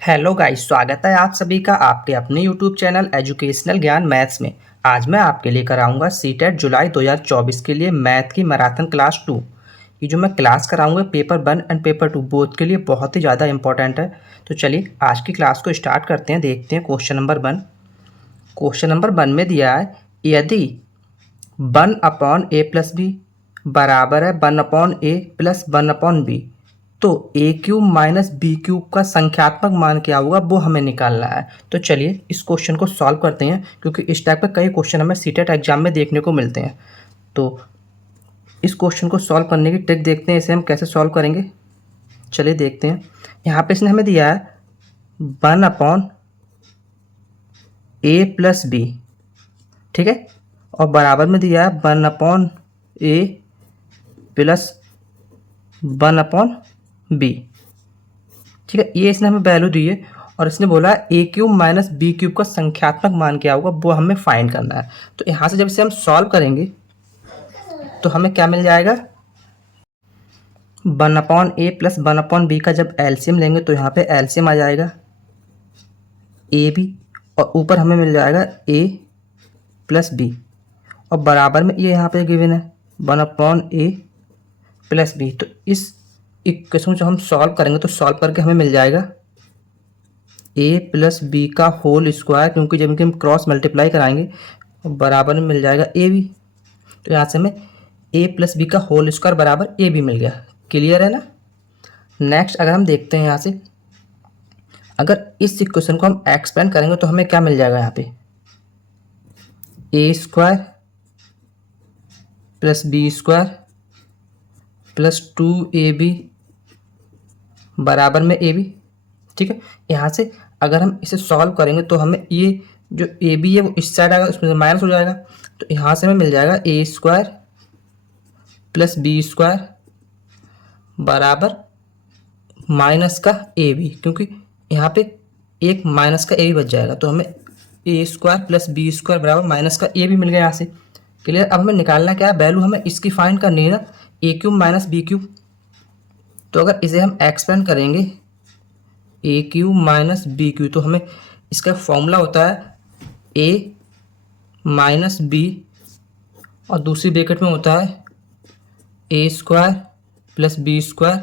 Hello guys, स्वागत है आप सभी का आपके अपने यूट्यूब चैनल एजुकेशनल ज्ञान मैथ्स में। आज मैं आपके लिए कराऊंगा सीटेट जुलाई 2024 के लिए मैथ की मैराथन क्लास 2। ये जो मैं क्लास कराऊंगा पेपर 1 एंड पेपर 2 बोथ के लिए बहुत ही ज़्यादा इंपॉर्टेंट है। तो चलिए आज की क्लास को स्टार्ट करते हैं। देखते हैं क्वेश्चन नंबर 1। क्वेश्चन नंबर 1 में दिया है यदि 1/a+b बराबर है 1/a+1/b तो ए क्यूब माइनस बी क्यूब का संख्यात्मक मान क्या होगा वो हमें निकालना है। तो चलिए इस क्वेश्चन को सॉल्व करते हैं, क्योंकि इस टाइप के कई क्वेश्चन हमें सीटेट एग्जाम में देखने को मिलते हैं। तो इस क्वेश्चन को सॉल्व करने की ट्रिक देखते हैं, इसे हम कैसे सॉल्व करेंगे। चलिए देखते हैं। यहाँ पे इसने हमें दिया है 1/a+b, ठीक है, और बराबर में दिया है 1/a+1/b, ठीक है। ये इसने हमें वैल्यू दी है और इसने बोला ए क्यूब माइनस बी क्यूब का संख्यात्मक मान क्या होगा वो हमें फाइंड करना है। तो यहाँ से जब इसे हम सॉल्व करेंगे तो हमें क्या मिल जाएगा, 1/a+1/b का जब एलसीएम लेंगे तो यहाँ पे एलसीएम आ जाएगा ए बी, और ऊपर हमें मिल जाएगा a+b, और बराबर में ये यहाँ पे गिवन है 1/a+b। तो इस इक्वेशन को जब हम सॉल्व करेंगे तो सॉल्व करके हमें मिल जाएगा a+b का होल स्क्वायर, क्योंकि जब इनके हम क्रॉस मल्टीप्लाई कराएंगे बराबर में मिल जाएगा ए बी। तो यहाँ से हमें a+b का होल स्क्वायर बराबर ए बी मिल गया। क्लियर है ना। नेक्स्ट अगर हम देखते हैं यहाँ से, अगर इस इक्वेशन को हम एक्सपेंड करेंगे तो हमें क्या मिल जाएगा, यहाँ पे a² + b² + 2ab बराबर में ए बी, ठीक है। यहाँ से अगर हम इसे सॉल्व करेंगे तो हमें ये जो ए बी है वो इस साइड आएगा, उसमें से माइनस हो जाएगा। तो यहाँ से हमें मिल जाएगा a² + b² बराबर माइनस का ए बी, क्योंकि यहाँ पे एक माइनस का ए बी बच जाएगा। तो हमें a² + b² बराबर माइनस का ए बी मिल गया यहाँ से। क्लियर। अब हमें निकालना क्या है, वैल्यू हमें इसकी फाइंड करनी है ना, ए क्यूब माइनस बी क्यूब। तो अगर इसे हम एक्सपेंड करेंगे ए क्यूब माइनस बी क्यूब, तो हमें इसका फॉर्मूला होता है ए माइनस बी, और दूसरी ब्रैकेट में होता है a² + b²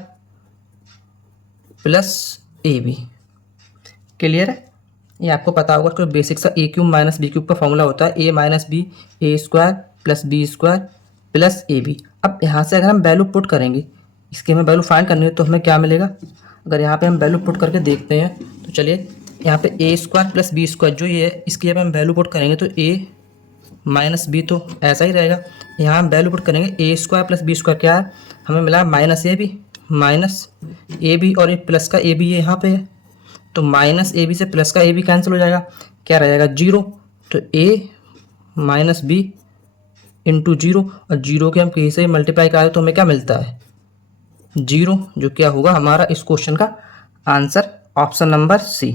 + A B. Clear है। ये आपको पता होगा कि बेसिक सा A cube minus B cube का फॉर्मूला होता है a minus B a² + b² + A B. अब यहाँ से अगर हम वैल्यू पुट करेंगे, इसकी हमें वैल्यू फाइंड करनी है, तो हमें क्या मिलेगा। अगर यहाँ पे हम वैल्यू पुट करके देखते हैं तो चलिए यहाँ पे a² + b² जो ये है इसकी अब हम वैल्यू पुट करेंगे तो a माइनस बी तो ऐसा ही रहेगा। यहाँ हम वैल्यू पुट करेंगे a² + b² क्या है, हमें मिला माइनस ए बी, और ये प्लस का ए बी ये यहाँ पे है, तो माइनस ए बी से प्लस का ए बी कैंसिल हो जाएगा, क्या रहेगा 0। तो a माइनस बी इंटू 0, और 0 के हम कहीं से मल्टीप्लाई करें तो हमें क्या मिलता है 0, जो क्या होगा हमारा इस क्वेश्चन का answer option number C.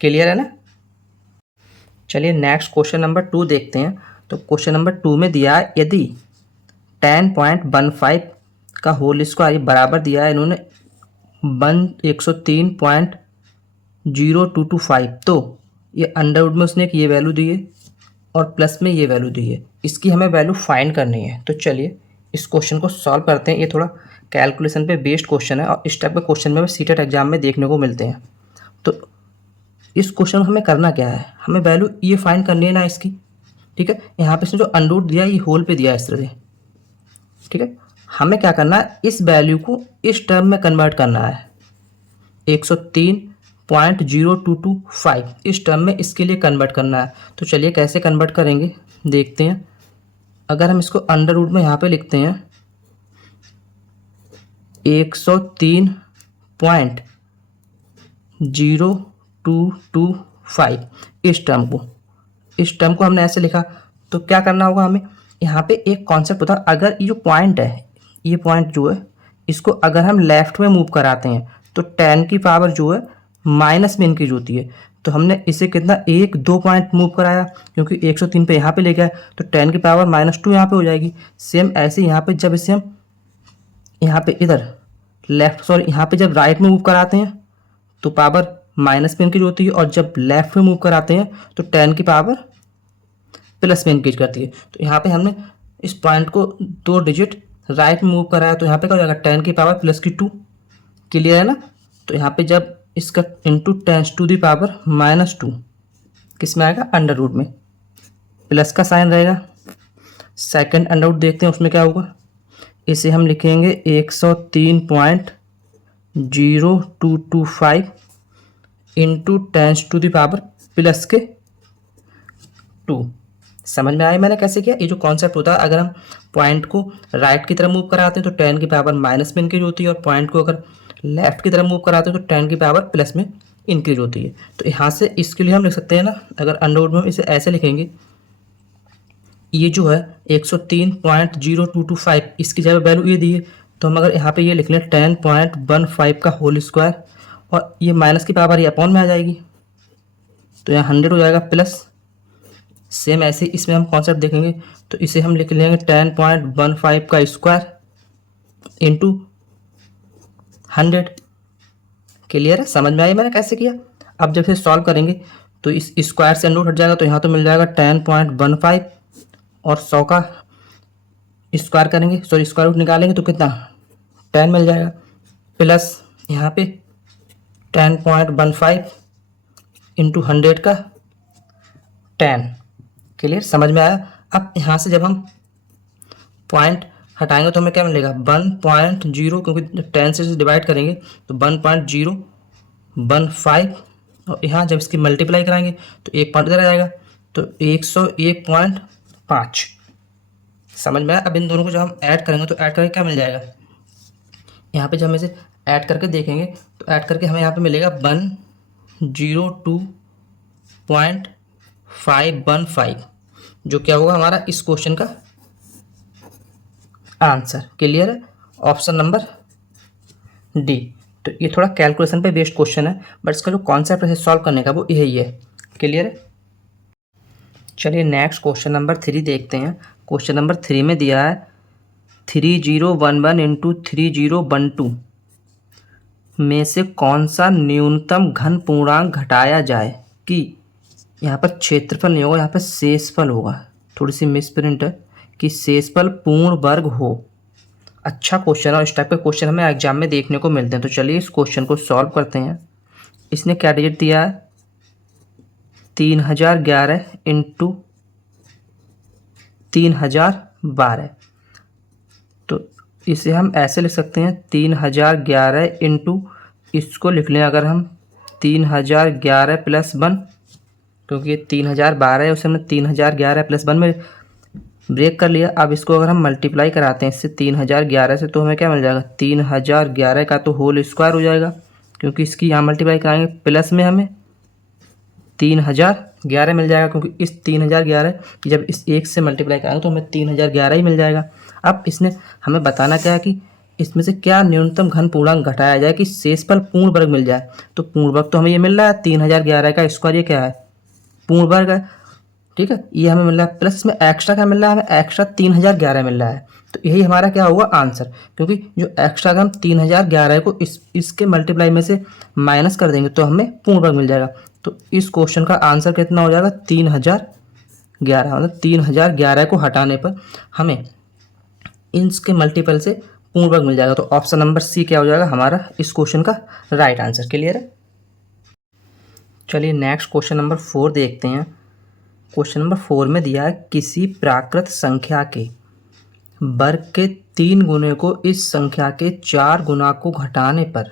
Clear है ना। चलिए नेक्स्ट क्वेश्चन नंबर 2 देखते हैं। तो क्वेश्चन नंबर 2 में दिया है यदि 10.15 का होल स्क्वायर बराबर दिया है इन्होंने 103.0225, तो ये अंडरवुड में उसने एक ये वैल्यू दी है और प्लस में ये वैल्यू दी है, इसकी हमें वैल्यू फाइंड करनी है। तो चलिए इस क्वेश्चन को सॉल्व करते हैं। ये थोड़ा कैलकुलेशन पे बेस्ड क्वेश्चन है और इस टाइप के क्वेश्चन में सीटेट एग्जाम में देखने को मिलते हैं। तो इस क्वेश्चन में हमें करना क्या है, हमें वैल्यू ये फाइंड करनी है ना इसकी, ठीक है। यहाँ पे इसने जो अंडरवुड दिया ये होल पे दिया है इस तरह से, ठीक है। हमें क्या करना है, इस वैल्यू को इस टर्म में कन्वर्ट करना है 103.0225 इस टर्म में इसके लिए कन्वर्ट करना है। तो चलिए कैसे कन्वर्ट करेंगे देखते हैं। अगर हम इसको अंडर रूट में यहाँ पे लिखते हैं 103.0225 इस टर्म को हमने ऐसे लिखा, तो क्या करना होगा हमें, यहाँ पे एक कॉन्सेप्ट होता है, अगर ये जो पॉइंट है, ये पॉइंट जो है इसको अगर हम लेफ्ट में मूव कराते हैं तो 10 की पावर जो है माइनस में इंक्रीज होती है। तो हमने इसे कितना 1-2 पॉइंट मूव कराया, क्योंकि 103 पे यहाँ पे ले गया, तो 10 की पावर -2 यहाँ पे हो जाएगी। सेम ऐसे यहाँ पे जब इसे हम यहाँ पे इधर लेफ्ट यहाँ पे जब राइट में मूव कराते हैं तो पावर माइनस में इंक्रीज होती है, और जब लेफ्ट में मूव कराते हैं तो 10 की पावर प्लस में इंक्रीज करती है। तो यहाँ पे हमने इस पॉइंट को 2 डिजिट राइट में मूव कराया, तो यहाँ पे क्या हो जाएगा 10 की पावर प्लस की 2। क्लियर है ना। तो यहाँ पे जब इसका इंटू 10 टू दी पावर -2 किस में आएगा, अंडर रूट में, प्लस का साइन रहेगा। सेकंड अंडर रूट देखते हैं उसमें क्या होगा। इसे हम लिखेंगे 103.0225 into 10 to the power plus के 2। समझ में आया मैंने कैसे किया। ये जो कॉन्सेप्ट होता है, अगर हम पॉइंट को राइट की तरफ मूव कराते हैं तो 10 की पावर माइनस में इंक्रीज होती है, और पॉइंट को अगर लेफ्ट की तरफ मूव कराते हैं तो 10 की पावर प्लस में इंक्रीज होती है। तो यहाँ से इसके लिए हम लिख सकते हैं ना, अगर अंडर रूट में हम इसे ऐसे लिखेंगे, ये जो है 103.0225 इसकी जगह वैल्यू ये दी है, तो हम अगर यहाँ पे ये लिख लें 10.15 का होल स्क्वायर, और ये माइनस की पावर ये अपॉन में आ जाएगी, तो यहाँ 100 हो जाएगा प्लस। सेम ऐसे इसमें हम कॉन्सेप्ट देखेंगे, तो इसे हम लिख लेंगे 10.15 का स्क्वायर इंटू 100। क्लियर है, समझ में आया मैंने कैसे किया। अब जब इसे सॉल्व करेंगे तो इस स्क्वायर से अंडर रूट हट जाएगा, तो यहाँ तो मिल जाएगा 10.15, और 100 का स्क्वायर करेंगे, सॉरी स्क्वायर रूट निकालेंगे तो कितना 10 मिल जाएगा, प्लस यहाँ पे 10.15 इंटू 100 का 10। क्लियर, समझ में आया। अब यहाँ से जब हम पॉइंट हटाएंगे तो हमें क्या मिलेगा 1.0, क्योंकि 10 से डिवाइड करेंगे तो 1.015, और यहाँ जब इसकी मल्टीप्लाई कराएंगे तो एक पॉइंट इधर आ जाएगा, तो 101.5। समझ में आया। अब इन दोनों को जब हम ऐड करेंगे तो ऐड करके क्या मिल जाएगा, यहाँ पे जब हम इसे ऐड करके देखेंगे तो ऐड करके हमें यहाँ पे मिलेगा 102.515, जो क्या होगा हमारा इस क्वेश्चन का आंसर। क्लियर है, ऑप्शन नंबर डी। तो ये थोड़ा कैलकुलेशन पे बेस्ड क्वेश्चन है, बट इसका जो कॉन्सेप्ट है सॉल्व करने का वो यही है। क्लियर है। चलिए नेक्स्ट क्वेश्चन नंबर 3 देखते हैं। क्वेश्चन नंबर 3 में दिया है 3011 इंटू 3012 में से कौन सा न्यूनतम घन पूर्णांक घटाया जाए कि, यहाँ पर क्षेत्रफल नहीं होगा, यहाँ पर शेषफल होगा, थोड़ी सी मिसप्रिंट है, कि शेषफल पूर्ण वर्ग हो। अच्छा क्वेश्चन है, और इस टाइप के क्वेश्चन हमें एग्जाम में देखने को मिलते हैं। तो चलिए इस क्वेश्चन को सॉल्व करते हैं। इसने क्या डिजिट दिया है 3011 इंटू 3012, तो इसे हम ऐसे लिख सकते हैं 3011 इंटू, इसको लिख लें अगर हम 3011 प्लस 1, क्योंकि ये 3012 है, उसे हमने 3011 प्लस 1 में ब्रेक कर लिया। अब इसको अगर हम मल्टीप्लाई कराते हैं इससे 3011 से, तो हमें क्या मिल जाएगा 3011 का तो होल स्क्वायर हो जाएगा, क्योंकि इसकी यहाँ मल्टीप्लाई कराएंगे, प्लस में हमें 3011 मिल जाएगा, क्योंकि इस 3011 जब इस एक से मल्टीप्लाई कराएंगे तो हमें 3011 ही मिल जाएगा। अब इसने हमें बताना क्या है कि इसमें से क्या न्यूनतम घन पूर्णांक घटाया जाए कि शेषफल पूर्ण वर्ग मिल जाए। तो पूर्ण वर्ग तो हमें ये मिल रहा है 3011 का स्क्वायर, ये क्या है पूर्ण वर्ग है, ठीक है, ये हमें मिल रहा है, प्लस इसमें एक्स्ट्रा क्या मिल रहा है, हमें एक्स्ट्रा 3011 मिल रहा है। तो यही हमारा क्या हुआ आंसर, क्योंकि जो एक्स्ट्रा का हम 3011 को इसके मल्टीप्लाई में से माइनस कर देंगे तो हमें पूर्ण वर्ग मिल जाएगा। तो इस क्वेश्चन का आंसर कितना हो जाएगा 3011, मतलब 3011 को हटाने पर हमें इसके मल्टीपल से पूर्ण वर्ग मिल जाएगा। तो ऑप्शन नंबर सी क्या हो जाएगा हमारा इस क्वेश्चन का राइट आंसर। क्लियर है। चलिए नेक्स्ट क्वेश्चन नंबर 4 देखते हैं। क्वेश्चन नंबर 4 में दिया है किसी प्राकृत संख्या के वर्ग के 3 गुने को इस संख्या के 4 गुना को घटाने पर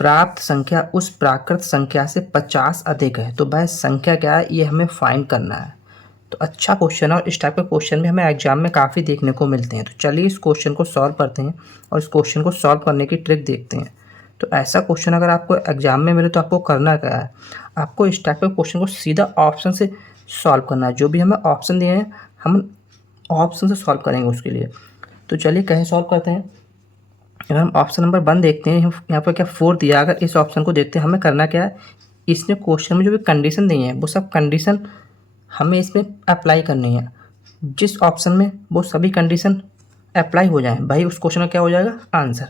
प्राप्त संख्या उस प्राकृत संख्या से 50 अधिक है। तो वह संख्या क्या है ये हमें फाइंड करना है। तो अच्छा क्वेश्चन है, और इस टाइप के क्वेश्चन में हमें एग्जाम में काफ़ी देखने को मिलते हैं। तो चलिए इस क्वेश्चन को सॉल्व करते हैं और इस क्वेश्चन को सॉल्व करने की ट्रिक देखते हैं। तो ऐसा क्वेश्चन अगर आपको एग्जाम में मिले तो आपको करना क्या है, आपको इस टाइप के क्वेश्चन को सीधा ऑप्शन से सॉल्व करना है। जो भी हमें ऑप्शन दिए हैं हम ऑप्शन से सॉल्व करेंगे उसके लिए। तो चलिए कहीं सॉल्व करते हैं। अगर हम ऑप्शन नंबर 1 देखते हैं, यहाँ पर क्या 4 दिया, अगर इस ऑप्शन को देखते हैं हमें करना क्या है, इसने क्वेश्चन में जो भी कंडीशन दी है वो सब कंडीशन हमें इसमें अप्लाई करनी है। जिस ऑप्शन में वो सभी कंडीशन अप्लाई हो जाए भाई उस क्वेश्चन का क्या हो जाएगा आंसर।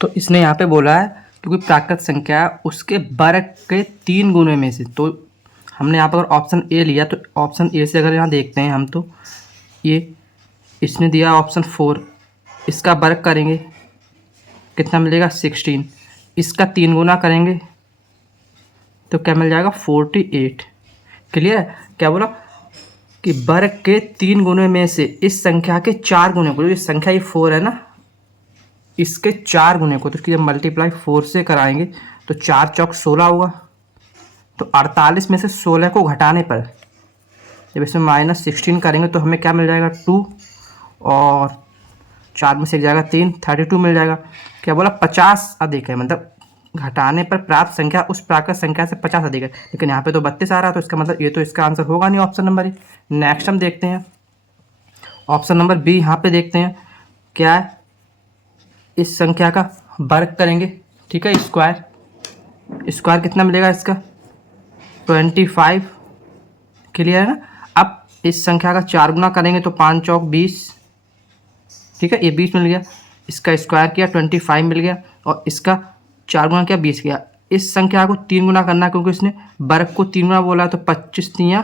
तो इसने यहाँ पे बोला है क्योंकि प्राकृत संख्या उसके वर्ग के 3 गुने में से, तो हमने यहाँ पर अगर ऑप्शन ए लिया तो ऑप्शन ए से अगर यहाँ देखते हैं हम, तो ये इसने दिया ऑप्शन 4, इसका वर्ग करेंगे कितना मिलेगा 16, इसका 3 गुना करेंगे तो क्या मिल जाएगा 48। क्लियर है? क्या बोला कि वर्ग के 3 गुने में से इस संख्या के 4 गुने को, जो संख्या ये 4 है ना, इसके 4 गुने को, तो इसकी जब मल्टीप्लाई 4 से कराएंगे तो 4 चौक 16 होगा। तो 48 में से 16 को घटाने पर जब इसमें -16 करेंगे तो हमें क्या मिल जाएगा 2, और 4 में से एक जाएगा 3, 32 मिल जाएगा। क्या बोला 50 अधिक है, मतलब घटाने पर प्राप्त संख्या उस प्राकृत संख्या से 50 अधिक है। लेकिन यहाँ पे तो 32 आ रहा है, तो इसका मतलब ये तो इसका आंसर होगा नहीं ऑप्शन नंबर ए। नेक्स्ट हम देखते हैं ऑप्शन नंबर बी। यहाँ पे देखते हैं क्या है, इस संख्या का वर्ग करेंगे, ठीक है, स्क्वायर कितना मिलेगा इसका 25। क्लियर है ना? अब इस संख्या का 4 गुना करेंगे तो 5 चौक 20, ठीक है, ये 20 मिल गया, इसका स्क्वायर किया 25 मिल गया, और इसका 4 गुना किया 20 किया। इस संख्या को 3 गुना करना है क्योंकि इसने वर्ग को 3 गुना बोला है, तो 25 तियाँ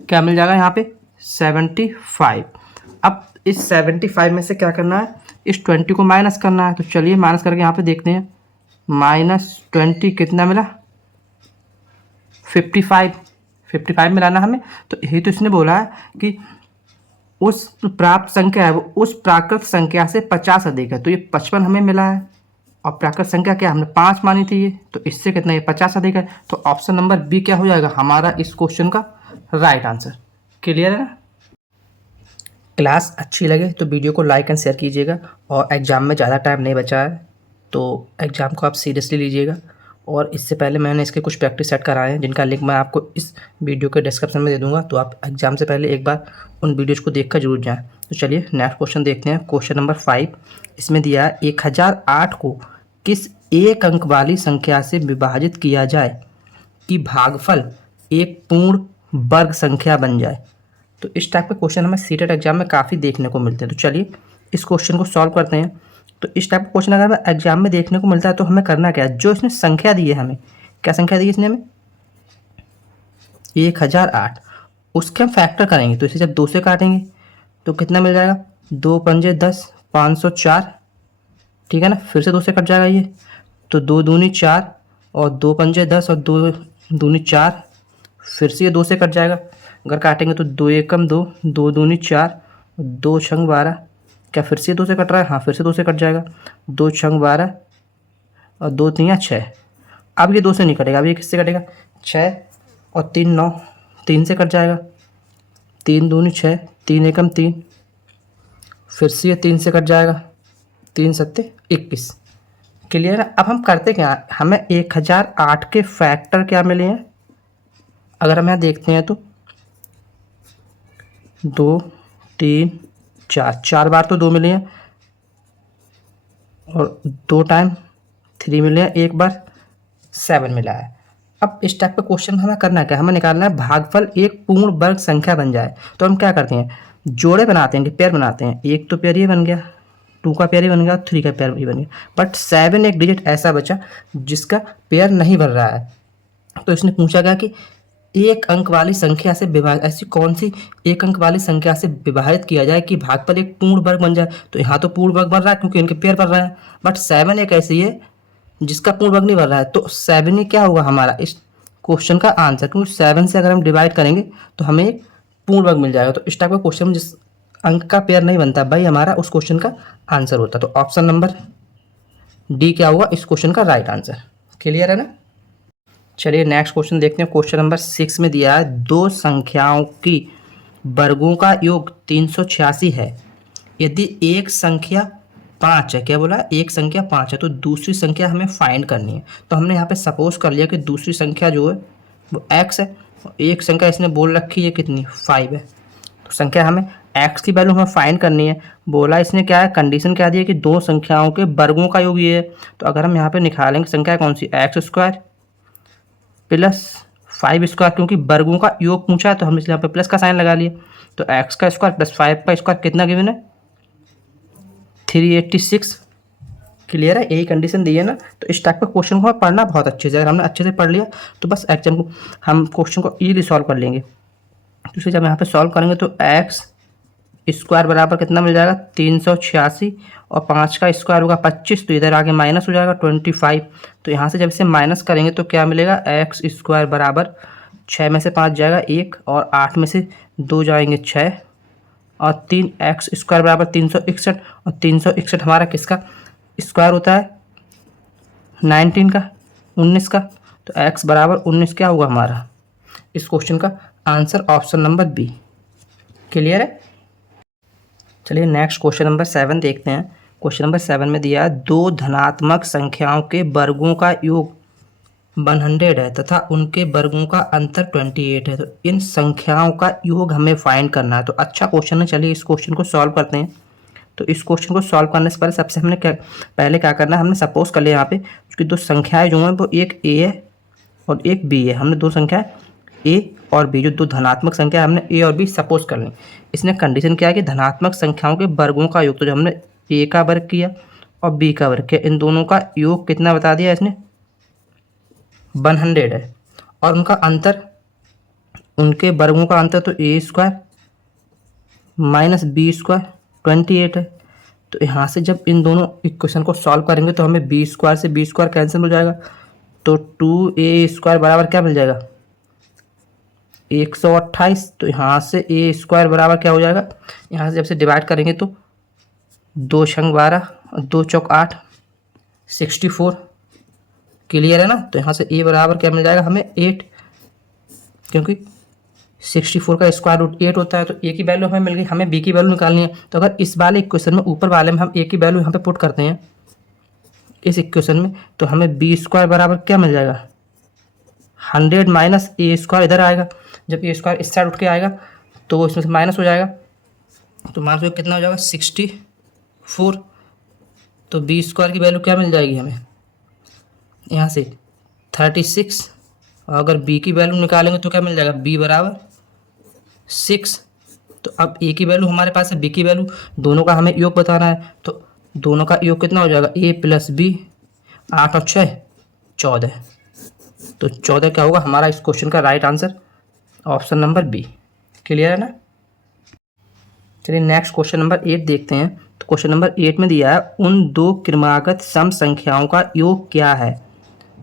क्या मिल जाएगा यहाँ पे 75। अब इस 75 में से क्या करना है, इस 20 को माइनस करना है। तो चलिए माइनस करके यहाँ पे देखते हैं, -20 कितना मिला 55 मिलाना हमें। तो यही तो इसने बोला है कि उस प्राप्त संख्या है वो उस प्राकृत संख्या से 50 अधिक है, तो ये 55 हमें मिला है, और प्राकृत संख्या क्या हमने 5 मानी थी ये, तो इससे कितना ये 50 अधिक है। तो ऑप्शन नंबर बी क्या हो जाएगा हमारा इस क्वेश्चन का राइट आंसर। क्लियर है ना? क्लास अच्छी लगे तो वीडियो को लाइक एंड शेयर कीजिएगा, और एग्ज़ाम में ज़्यादा टाइम नहीं बचा है तो एग्ज़ाम को आप सीरियसली लीजिएगा। और इससे पहले मैंने इसके कुछ प्रैक्टिस सेट कराए हैं जिनका लिंक मैं आपको इस वीडियो के डिस्क्रिप्शन में दे दूंगा, तो आप एग्ज़ाम से पहले एक बार उन वीडियोज़ को देखकर जरूर जाएँ। तो चलिए नेक्स्ट क्वेश्चन देखते हैं। क्वेश्चन नंबर 5 इसमें दिया है 1008 को किस एक अंक वाली संख्या से विभाजित किया जाए कि भागफल एक पूर्ण वर्ग संख्या बन जाए। तो इस टाइप के क्वेश्चन हमें सीटेट एग्जाम में काफ़ी देखने को मिलते हैं। तो चलिए इस क्वेश्चन को सॉल्व करते हैं। तो इस टाइप का क्वेश्चन अगर हमें एग्जाम में देखने को मिलता है तो हमें करना क्या है, जो इसने संख्या दी है, हमें क्या संख्या दी है इसने हमें 1008, उसके हम फैक्टर करेंगे। तो इसे जब 2 से काटेंगे तो कितना मिल जाएगा 2 पंजे 10, 504, ठीक है ना। फिर से 2 से कट जाएगा ये, तो 2 दूनी 4, और 2 पंजे 10 और 2 दूनी 4, फिर से ये 2 से कट जाएगा। अगर काटेंगे तो 2 एकम 2, 2 दूनी 4, 2 छंग 12, क्या फिर से 2 से कट रहा है, हाँ फिर से 2 से कट जाएगा, 2 छंग 12 और 2 तियाँ 6। अब ये 2 से नहीं कटेगा, अब ये किससे कटेगा 6 और 3 9, 3 से कट जाएगा, 3 दूनी 6, 3 एकम 3, फिर से ये 3 से कट जाएगा, 3 सत्ते 21। क्लियर है? अब हम करते क्या, हमें 1008 के फैक्टर क्या मिले हैं, अगर हम यहाँ देखते हैं तो 2 3 4, 4 बार तो 2 मिले हैं, और 2 टाइम 3 मिले हैं, एक बार 7 मिला है। अब इस टाइप का क्वेश्चन हमें करना है क्या, हमें निकालना है भागफल एक पूर्ण वर्ग संख्या बन जाए। तो हम क्या करते हैं, जोड़े बनाते हैं, पेयर बनाते हैं। एक तो पेयर ये बन गया, 2 का पेयर ही बन गया, 3 का पेयर भी बन गया, बट 7 एक डिजिट ऐसा बचा जिसका पेयर नहीं बन रहा है। तो इसने पूछा गया कि एक अंक वाली संख्या से विभाजित, ऐसी कौन सी एक अंक वाली संख्या से विभाजित किया जाए कि भागफल एक पूर्ण वर्ग बन जाए। तो यहाँ तो पूर्ण वर्ग बन रहा है क्योंकि इनके पेयर बन रहे हैं, बट 7 एक ऐसी है जिसका पूर्ण वर्ग नहीं बन रहा है। तो 7 ही क्या होगा हमारा इस क्वेश्चन का आंसर, क्योंकि 7 से अगर हम डिवाइड करेंगे तो हमें एक पूर्ण वर्ग मिल जाएगा। तो इस टाइप का क्वेश्चन जिस अंक का पेयर नहीं बनता भाई हमारा, उस क्वेश्चन का आंसर होता। तो ऑप्शन नंबर डी क्या होगा इस क्वेश्चन का राइट आंसर। क्लियर है ना? चलिए नेक्स्ट क्वेश्चन देखते हैं। क्वेश्चन नंबर 6 में दिया है 2 संख्याओं की वर्गों का योग 386 है। यदि एक संख्या 5 है, क्या बोला एक संख्या 5 है, तो दूसरी संख्या हमें फाइंड करनी है। तो हमने यहाँ पे सपोज कर लिया कि दूसरी संख्या जो है वो x है, एक संख्या इसने बोल रखी है कितनी 5 है। तो संख्या हमें x की वैल्यू हमें फाइंड करनी है। बोला इसने क्या है, कंडीशन क्या दी है कि 2 संख्याओं के वर्गों का योग ये है। तो अगर हम यहाँ पे निकालेंगे संख्या कौन सी x² प्लस 5 स्क्वायर, क्योंकि वर्गों का योग पूछा है तो हम इसलिए यहाँ पे प्लस का साइन लगा लिए। तो x का स्क्वायर प्लस 5 का स्क्वायर कितना गिवन है 386, क्लियर है, यही कंडीशन दी है ना। तो इस टाइप का क्वेश्चन को हमें पढ़ना बहुत अच्छे से, अगर हमने अच्छे से पढ़ लिया तो बस एग्जाम को हम क्वेश्चन को ईजिली सॉल्व कर लेंगे। तो इसे जब यहाँ पे सॉल्व करेंगे तो एक्स स्क्वायर बराबर कितना मिल जाएगा 386 और 5 का स्क्वायर होगा 25, तो इधर आगे माइनस हो जाएगा 25। तो यहाँ से जब इसे माइनस करेंगे तो क्या मिलेगा, एक्स स्क्वायर बराबर 6 में से 5 जाएगा 1 और 8 में से 2 जाएंगे 6 और 3 एक्स स्क्वायर बराबर 361 और 361 हमारा किसका स्क्वायर होता है 19 का 19 का। तो एक्स बराबर 19 क्या होगा हमारा, इस क्वेश्चन का answer option number B. Clear है। चलिए नेक्स्ट क्वेश्चन नंबर 7 देखते हैं। क्वेश्चन नंबर 7 में दिया है दो धनात्मक संख्याओं के वर्गों का योग 100 है तथा उनके वर्गों का अंतर 28 है। तो इन संख्याओं का योग हमें फाइंड करना है। तो अच्छा क्वेश्चन है, चलिए इस क्वेश्चन को सॉल्व करते हैं। तो इस क्वेश्चन को सॉल्व करने से पहले सबसे हमने पहले क्या करना है, हमने सपोज कर लिया यहाँ पे उसकी दो संख्याएं जो हैं वो एक ए है और एक बी है। हमने दो संख्याएं ए और बी, जो दो धनात्मक संख्या हमने ए और बी सपोज कर ली। इसने कंडीशन क्या है कि धनात्मक संख्याओं के वर्गों का योग, तो जो हमने ए का वर्ग किया और बी का वर्ग किया, इन दोनों का योग कितना बता दिया इसने 100 है। और उनका अंतर, उनके वर्गों का अंतर तो ए स्क्वायर माइनस बी स्क्वायर 28 है। तो यहाँ से जब इन दोनों इक्वेशन को सॉल्व करेंगे तो हमें बी स्क्वायर से बी स्क्वायर कैंसिल हो जाएगा, तो 2a स्क्वायर बराबर क्या मिल जाएगा 128। तो यहाँ से ए स्क्वायर बराबर क्या हो जाएगा, यहाँ से जब से डिवाइड करेंगे तो 2 छंग 12 और 2 चौक 8 64। क्लियर है ना। तो यहाँ से ए बराबर क्या मिल जाएगा हमें 8, क्योंकि 64 का स्क्वायर रूट 8 होता है। तो ए की वैल्यू हमें मिल गई, हमें बी की वैल्यू निकालनी है। तो अगर इस वाले इक्वेशन में ऊपर वाले में हम ए की वैल्यू यहाँ पे पुट करते हैं इस इक्वेशन में, तो हमें बी स्क्वायर बराबर क्या मिल जाएगा 100 माइनस ए स्क्वायर इधर आएगा। जब ए स्क्वायर इस साइड उठ के आएगा तो इसमें से माइनस हो जाएगा, तो मान लो कितना हो जाएगा 64। तो बी स्क्वायर की वैल्यू क्या मिल जाएगी हमें यहाँ से 36, और अगर बी की वैल्यू निकालेंगे तो क्या मिल जाएगा बी बराबर 6। तो अब ए की वैल्यू हमारे पास है, बी की वैल्यू, दोनों का हमें योग बताना है। तो दोनों का योग कितना हो जाएगा ए प्लस बी, 8 और 6 14। तो 14 क्या होगा हमारा इस क्वेश्चन का right answer, option number B. Clear है ना। चलिए नेक्स्ट क्वेश्चन नंबर 8 देखते हैं। तो क्वेश्चन नंबर 8 में दिया है उन दो क्रमागत सम संख्याओं का योग क्या है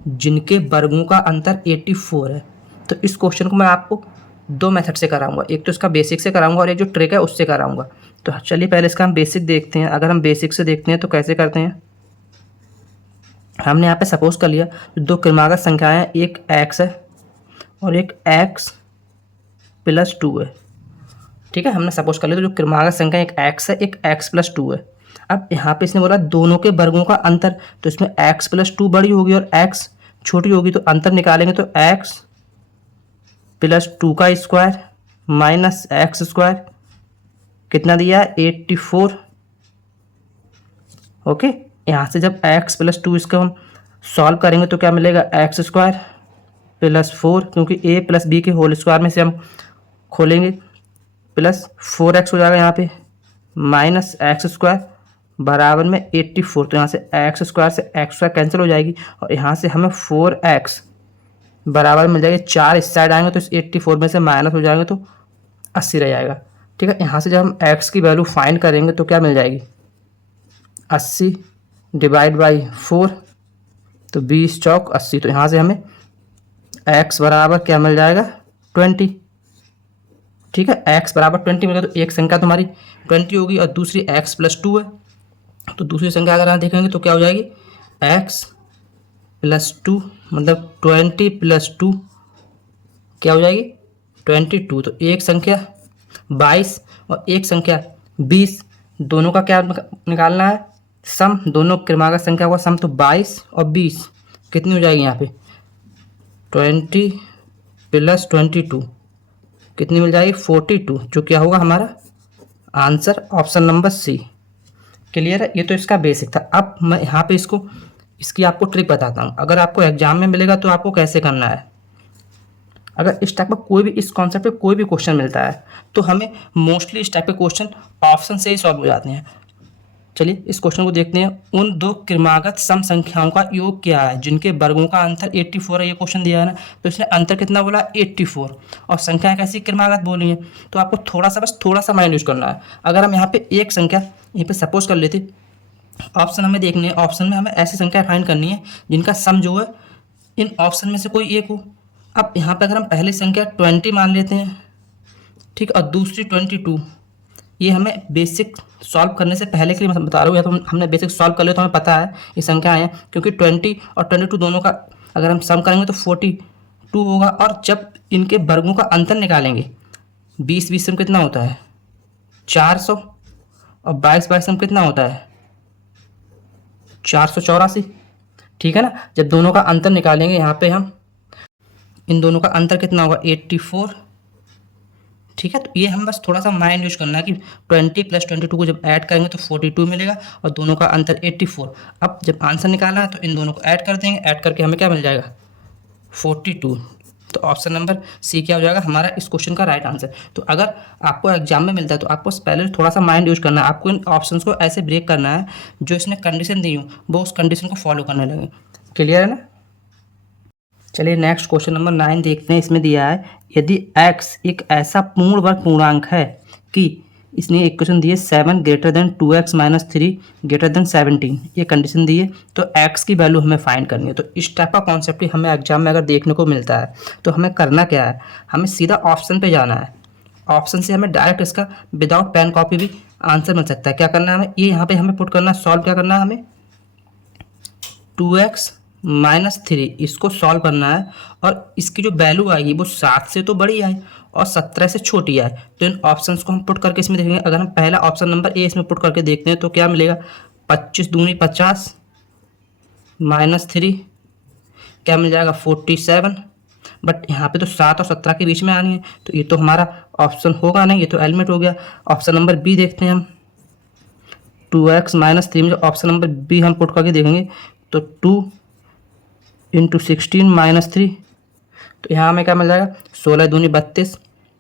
जिनके वर्गों का अंतर 84 है। तो इस क्वेश्चन को मैं आपको दो मेथड से कराऊंगा, एक तो इसका बेसिक से कराऊंगा और एक जो ट्रिक है उससे कराऊंगा। तो चलिए पहले इसका हम बेसिक देखते हैं। अगर हम बेसिक से देखते हैं तो कैसे करते हैं, हमने यहाँ पे सपोज कर लिया दो क्रमागत संख्याएं, एक x है और एक x प्लस 2 है। ठीक है, हमने सपोज कर लिया तो जो क्रमागत संख्या एक x है एक x प्लस 2 है। अब यहाँ पे इसने बोला दोनों के वर्गों का अंतर, तो इसमें x प्लस 2 बड़ी होगी और x छोटी होगी, तो अंतर निकालेंगे तो x प्लस 2 का स्क्वायर माइनस एक्स स्क्वायर कितना दिया है 84। ओके, यहाँ से जब x प्लस 2 इसको हम सॉल्व करेंगे तो क्या मिलेगा एक्स स्क्वायर प्लस 4, क्योंकि a प्लस बी के होल स्क्वायर में से हम खोलेंगे प्लस 4x हो जाएगा यहाँ पे माइनस एक्स स्क्वायर बराबर में 84। तो यहाँ से एक्स स्क्वायर से एक्स स्क्वायर कैंसिल हो जाएगी और यहाँ से हमें 4x बराबर मिल जाएगी 4 इस साइड आएंगे तो इस 84 में से माइनस हो जाएंगे तो 80 रह जाएगा। ठीक है, यहाँ से जब हम x की वैल्यू फाइंड करेंगे तो क्या मिल जाएगी 80 डिवाइड बाई 4, तो 20 चौक 80। तो यहाँ से हमें x बराबर क्या मिल जाएगा 20। ठीक है, x बराबर 20 मिलेगा, तो एक संख्या तुम्हारी 20 होगी और दूसरी x प्लस 2 है। तो दूसरी संख्या अगर आप देखेंगे तो क्या हो जाएगी x प्लस 2, मतलब 20 प्लस 2 क्या हो जाएगी 22। तो एक संख्या 22 और एक संख्या 20, दोनों का क्या निकालना है सम, दोनों क्रमागत संख्या का सम। तो 22 और 20 कितनी हो जाएगी यहाँ पे 20 प्लस 22 कितनी मिल जाएगी 42, जो क्या होगा हमारा answer option number C. Clear है, ये तो इसका बेसिक था। अब मैं यहाँ पे इसकी आपको ट्रिक बताता हूँ। अगर आपको एग्जाम में मिलेगा तो आपको कैसे करना है, अगर इस टाइप का कोई भी इस कॉन्सेप्ट पे कोई भी क्वेश्चन मिलता है तो हमें मोस्टली इस टाइप के क्वेश्चन ऑप्शन से ही सॉल्व हो जाते हैं। चलिए इस क्वेश्चन को देखते हैं। उन दो क्रमागत सम संख्याओं का योग क्या है जिनके वर्गों का अंतर 84 है। ये क्वेश्चन दिया है ना, तो इसने अंतर कितना बोला 84, और संख्याएं कैसी क्रमागत बोली हैं। तो आपको थोड़ा सा माइंड यूज करना है। अगर हम यहाँ पे एक संख्या यहाँ पे सपोज कर लेते, ऑप्शन हमें देखने हैं, ऑप्शन में हमें ऐसी संख्या फाइंड करनी है जिनका सम जो है इन ऑप्शन में से कोई एक हो। अब यहाँ पे अगर हम पहली संख्या 20 मान लेते हैं, ठीक, और दूसरी 22, ये हमें बेसिक सॉल्व करने से पहले के लिए मैं बता रहा हूँ, या तो हमने बेसिक सॉल्व कर लिया तो हमें पता है ये संख्या है, क्योंकि 20 और 22 दोनों का अगर हम सम करेंगे तो 42 होगा। और जब इनके वर्गों का अंतर निकालेंगे, 20 से कितना होता है 400, और 22 से कितना होता है 484, ठीक है ना। जब दोनों का अंतर निकालेंगे यहाँ पे हम, इन दोनों का अंतर कितना होगा 84, ठीक है। तो ये हम बस थोड़ा सा माइंड यूज करना है कि 20 + 22 को जब ऐड करेंगे तो 42 मिलेगा, और दोनों का अंतर 84। अब जब आंसर निकालना है तो इन दोनों को ऐड कर देंगे, ऐड करके हमें क्या मिल जाएगा 42। तो ऑप्शन नंबर सी क्या हो जाएगा हमारा इस क्वेश्चन का राइट आंसर। तो अगर आपको एग्जाम में मिलता है तो आपको पहले थोड़ा सा माइंड यूज करना है, आपको इन ऑप्शंस को ऐसे ब्रेक करना है, जो इसने कंडीशन दी हो वो उस कंडीशन को फॉलो करने लगे। क्लियर है ना। चलिए नेक्स्ट क्वेश्चन नंबर 9 देखते हैं। इसमें दिया है यदि x एक ऐसा पूर्ण वर्ग पूर्णांक है कि इसने एक क्वेश्चन दिए 7 > 2x - 3 > 17, ये कंडीशन दी है, तो x की वैल्यू हमें फाइंड करनी है। तो इस टाइप का कॉन्सेप्ट ही हमें एग्जाम में अगर देखने को मिलता है तो हमें करना क्या है, हमें सीधा ऑप्शन पे जाना है। ऑप्शन से हमें डायरेक्ट इसका विदाउट पेन कॉपी भी आंसर मिल सकता है। क्या करना है हमें, ये यहाँ पे हमें पुट करना है, सॉल्व क्या करना है हमें 2x - 3 इसको सॉल्व करना है, और इसकी जो वैल्यू आएगी वो 7 से तो बड़ी आए और 17 से छोटी आए। तो इन ऑप्शंस को हम पुट करके इसमें देखेंगे। अगर हम पहला ऑप्शन नंबर ए इसमें पुट करके देखते हैं तो क्या मिलेगा 25 दूनी 50 -3 क्या मिल जाएगा 47। बट यहाँ पे तो 7 और 17 के बीच में आनी है, तो ये तो हमारा ऑप्शन होगा नहीं, ये तो एलिमिनेट हो गया। ऑप्शन नंबर बी देखते हैं हम, 2x - 3 में जो ऑप्शन नंबर बी हम पुट करके देखेंगे तो 2 × 16 - 3, तो यहाँ हमें क्या मिल जाएगा 16 दूनी 32,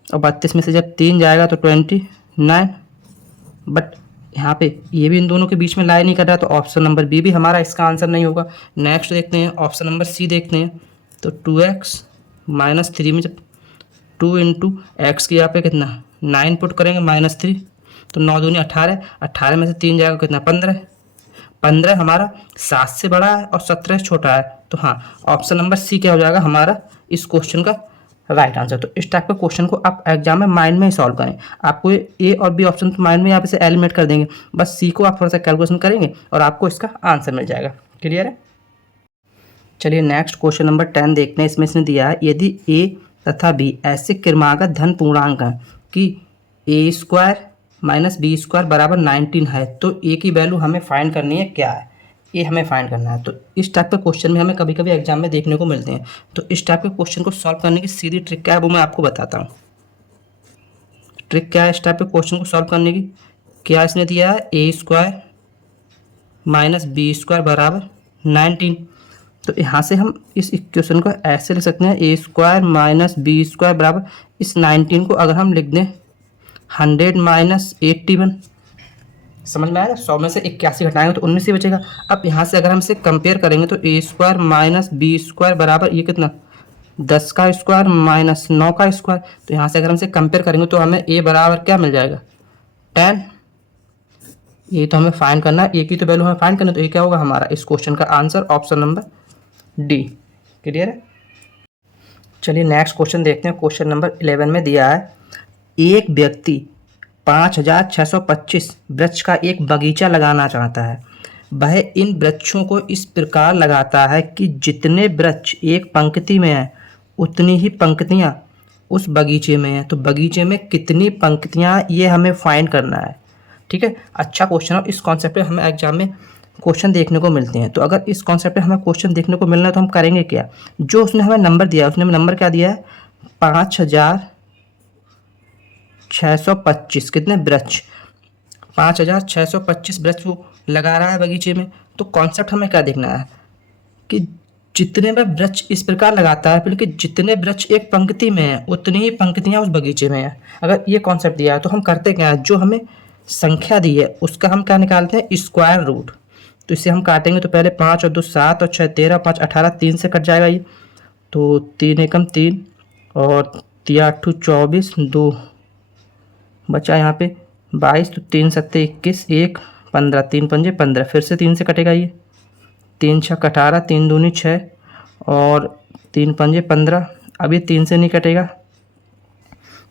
और 32 में से जब 3 जाएगा तो 29। बट यहाँ पे ये भी इन दोनों के बीच में लाई नहीं कर रहा, तो ऑप्शन नंबर बी भी हमारा इसका आंसर नहीं होगा। नेक्स्ट देखते हैं ऑप्शन नंबर सी देखते हैं, तो 2x - 3 में जब 2 × x की यहाँ पे कितना 9 पुट करेंगे -3, तो 9 दूनी 18, 18 में से 3 जाएगा कितना 15, 15 हमारा 7 से बड़ा है और 17 से छोटा है। तो हाँ, ऑप्शन नंबर सी क्या हो जाएगा हमारा इस क्वेश्चन का राइट आंसर। तो इस टाइप के क्वेश्चन को आप एग्जाम में माइंड में ही सॉल्व करें। आपको ए और बी ऑप्शन तो माइंड में यहाँ पे से एलिमिनेट कर देंगे, बस सी को आप थोड़ा सा कैलकुलेशन करेंगे और आपको इसका आंसर मिल जाएगा। क्लियर है। चलिए नेक्स्ट क्वेश्चन नंबर 10 देखते हैं। इसमें इसने दिया है यदि ए तथा बी ऐसे क्रमागत धन पूर्णांक हैं कि a² - b² = 19 है, तो ए की वैल्यू हमें फाइंड करनी है क्या है, ये हमें फाइंड करना है। तो इस टाइप के क्वेश्चन में हमें कभी कभी एग्जाम में देखने को मिलते हैं। तो इस टाइप के क्वेश्चन को सॉल्व करने की सीधी ट्रिक क्या है वो मैं आपको बताता हूँ। ट्रिक क्या है इस टाइप के क्वेश्चन को सॉल्व करने की, क्या इसने दिया है a² - b² = 19। तो यहाँ से हम इस इक्वेशन को ऐसे लिख सकते हैं a² - b² बराबर इस 19 को अगर हम लिख दें 100 - 81, समझ में आया। 100 में से 81 घटाएंगे तो 19 ही बचेगा। अब यहाँ से अगर हम इसे कंपेयर करेंगे तो a² - b² बराबर ये कितना 10 का स्क्वायर - 9 का स्क्वायर। तो यहाँ से अगर हम इसे कंपेयर करेंगे तो हमें a बराबर क्या मिल जाएगा 10। ये तो हमें फाइंड करना है, ए की तो वैल्यू हमें फाइंड करना है, तो ये क्या होगा हमारा इस क्वेश्चन का answer option number D. Clear है। चलिए नेक्स्ट क्वेश्चन देखते हैं। क्वेश्चन नंबर 11 में दिया है एक व्यक्ति 5625 वृक्ष का एक बगीचा लगाना चाहता है। वह इन वृक्षों को इस प्रकार लगाता है कि जितने वृक्ष एक पंक्ति में हैं उतनी ही पंक्तियां उस बगीचे में हैं। तो बगीचे में कितनी पंक्तियां ये हमें फाइंड करना है। ठीक है, अच्छा क्वेश्चन है। इस कॉन्सेप्ट पे हमें एग्जाम में क्वेश्चन देखने को मिलते हैं। तो अगर इस कॉन्सेप्ट पे हमें क्वेश्चन देखने को मिलना है तो हम करेंगे क्या, जो उसने हमें नंबर दिया है, उसने हमें नंबर क्या दिया है 5625 कितने वृक्ष 5625 वृक्ष वो लगा रहा है बगीचे में। तो कॉन्सेप्ट हमें क्या देखना है कि जितने में वृक्ष इस प्रकार लगाता है बल्कि जितने वृक्ष एक पंक्ति में है उतनी ही पंक्तियां उस बगीचे में है। अगर ये कॉन्सेप्ट दिया है तो हम करते क्या है, जो हमें संख्या दी है उसका हम क्या निकालते हैं, स्क्वायर रूट। तो इसे हम काटेंगे तो पहले 5 और 2 7 और 6 13, 5 18, 3 से कट जाएगा ये, तो 3 एकम 3 और 3 8 24, 2 बचा यहाँ पे 22, तो 3 सत्ते 21, 1 15, 3 पंजे 15, फिर से 3 से कटेगा ये, 3 छक 18, 3 दूनी 6 और 3 पंजे 15। अब ये 3 से नहीं कटेगा,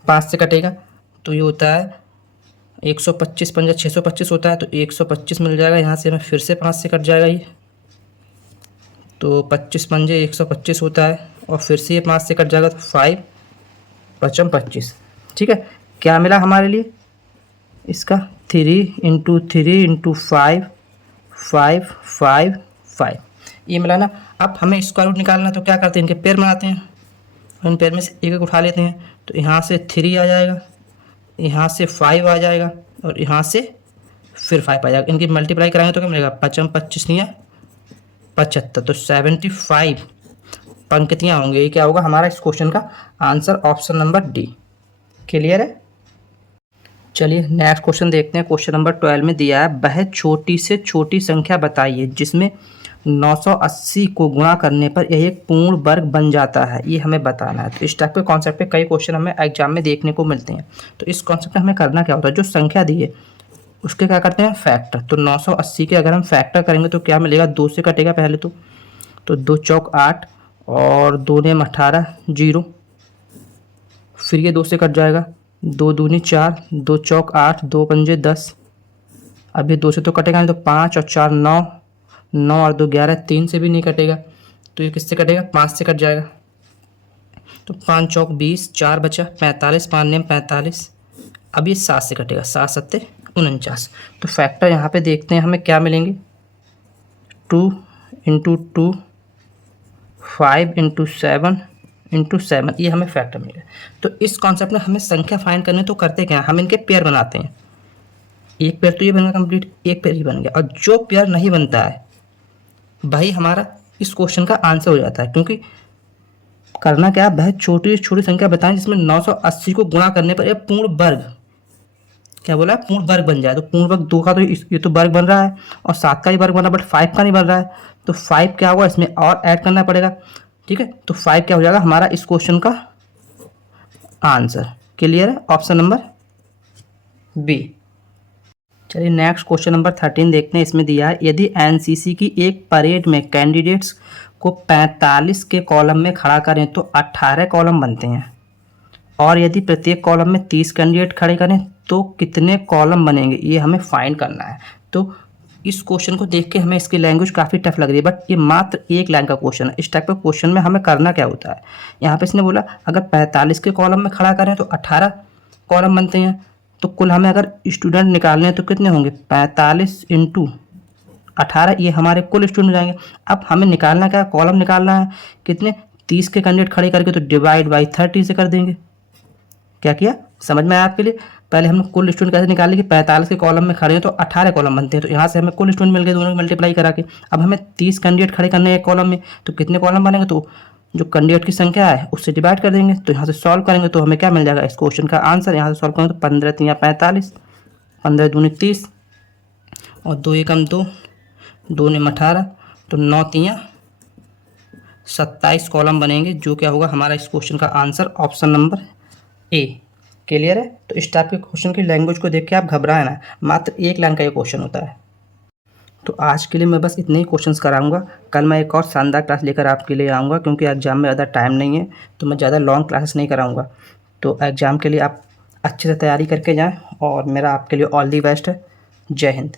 5 से कटेगा, तो ये होता है 125 पंजा 625 होता है, तो 125 मिल जाएगा। यहाँ से हमें फिर से 5 से कट जाएगा ये, तो 25 पंजे 125 होता है और फिर से ये 5 से कट जाएगा, तो 5 पचम 25। ठीक है, क्या मिला हमारे लिए इसका 3 इंटू 3 इंटू 5 5 5 5 ये मिला ना। अब हमें स्क्वायर रूट निकालना है, तो क्या करते हैं, इनके पेयर बनाते हैं, इन पेयर में से एक एक उठा लेते हैं, तो यहाँ से 3 आ जाएगा, यहाँ से 5 आ जाएगा और यहाँ से फिर 5 आ जाएगा। इनकी मल्टीप्लाई कराएंगे तो क्या मिलेगा, 55 25 नहीं है 75, तो 75 पंक्तियाँ होंगी। ये क्या होगा हमारा इस क्वेश्चन का answer, option number D. Clear है। चलिए नेक्स्ट क्वेश्चन देखते हैं। क्वेश्चन नंबर 12 में दिया है, वह छोटी से छोटी संख्या बताइए जिसमें 980 को गुणा करने पर यह एक पूर्ण वर्ग बन जाता है, ये हमें बताना है। तो इस टाइप के कॉन्सेप्ट पे कई क्वेश्चन हमें एग्जाम में देखने को मिलते हैं। तो इस कॉन्सेप्ट में हमें करना क्या होता है, जो संख्या दी है उसके क्या करते हैं, फैक्टर। तो 980 के अगर हम फैक्टर करेंगे तो क्या मिलेगा, 2 से कटेगा पहले तो 2 चौक 8 और 2 नेम 18 0, फिर ये 2 से कट जाएगा, 2 दूनी 4, 2 चौक 8, 2 पंजे 10, अब ये 2 से तो कटेगा नहीं, तो 5 और 4 9, 9 और 2 11, 3 से भी नहीं कटेगा, तो ये किससे कटेगा, 5 से कट जाएगा, तो 5 चौक 20, 4 बचा 45, 5 नेम 45, अब ये 7 से कटेगा, 7 सत्ते 49। तो फैक्टर यहाँ पे देखते हैं हमें क्या मिलेंगे, 2 इंटू 2, 5 इंटू 7 इंटू 7, ये हमें फैक्टर मिलेगा। तो इस कॉन्सेप्ट में हमें संख्या फाइंड करने तो करते क्या, हम इनके पेयर बनाते हैं। एक पेयर तो ये बन गया कंप्लीट, एक पेयर ही बन गया, और जो पेयर नहीं बनता है भाई हमारा इस क्वेश्चन का आंसर हो जाता है। क्योंकि करना क्या है, वह छोटी छोटी संख्या बताएं जिसमें 980 को गुणा करने पर यह पूर्ण वर्ग, क्या बोला, पूर्ण वर्ग बन जाए। तो पूर्ण वर्ग 2 का तो ये तो वर्ग बन रहा है और 7 का ही वर्ग बन रहा है, बट 5 का नहीं बन रहा है, तो 5 क्या होगा, इसमें और ऐड करना पड़ेगा। ठीक है, तो 5 क्या हो जाएगा हमारा इस क्वेश्चन का आंसर। क्लियर है, ऑप्शन नंबर बी। चलिए नेक्स्ट क्वेश्चन नंबर 13 देखते हैं। इसमें दिया है, यदि एनसीसी की एक परेड में कैंडिडेट्स को 45 के कॉलम में खड़ा करें तो 18 कॉलम बनते हैं, और यदि प्रत्येक कॉलम में 30 कैंडिडेट खड़े करें तो कितने कॉलम बनेंगे, ये हमें फाइंड करना है। तो इस क्वेश्चन को देख के हमें इसकी लैंग्वेज काफ़ी टफ लग रही है, बट ये मात्र एक लाइन का क्वेश्चन है। इस टाइप का क्वेश्चन में हमें करना क्या होता है, यहाँ पे इसने बोला अगर 45 के कॉलम में खड़ा करें तो 18 कॉलम बनते हैं, तो कुल हमें अगर स्टूडेंट निकालने हैं तो कितने होंगे, 45 इंटू 18, ये हमारे कुल स्टूडेंट हो जाएंगे। अब हमें निकालना क्या है, कॉलम निकालना है, कितने, 30 के कैंडिडेट खड़े करके, तो डिवाइड बाई 30 से कर देंगे। क्या किया, समझ में आया आपके लिए। पहले हम कुल स्टूडेंट कैसे निकाले कि 45 के कॉलम में खड़े हैं तो 18 कॉलम बनते हैं, तो यहाँ से हमें कुल स्टूडेंट मिल गए दोनों मल्टीप्लाई करा के। अब हमें 30 कैंडिडेट खड़े करने हैं एक कॉलम में, तो कितने कॉलम बनेंगे, तो जो कैंडिडेट की संख्या है उससे डिवाइड कर देंगे। तो यहाँ से सॉल्व करेंगे तो हमें क्या मिल जाएगा, इस क्वेश्चन का आंसर। यहाँ से सॉल्व करेंगे तो 15 3 45, 15 दूनी 30 और 2 एकम 2, 2 नेम 18, तो 9 3 27 कॉलम बनेंगे, जो क्या होगा हमारा इस क्वेश्चन का answer, option number A. Clear है। तो इस टाइप के क्वेश्चन की लैंग्वेज को देख के आप घबराएं ना, मात्र एक लाइन का ये क्वेश्चन होता है। तो आज के लिए मैं बस इतने ही क्वेश्चंस कराऊंगा। कल मैं एक और शानदार क्लास लेकर आपके लिए आऊँगा, क्योंकि एग्जाम में ज़्यादा टाइम नहीं है, तो मैं ज़्यादा लॉन्ग क्लासेस नहीं कराऊँगा। तो एग्ज़ाम के लिए आप अच्छे से तैयारी करके जाएँ, और मेरा आपके लिए ऑल दी बेस्ट है। जय हिंद।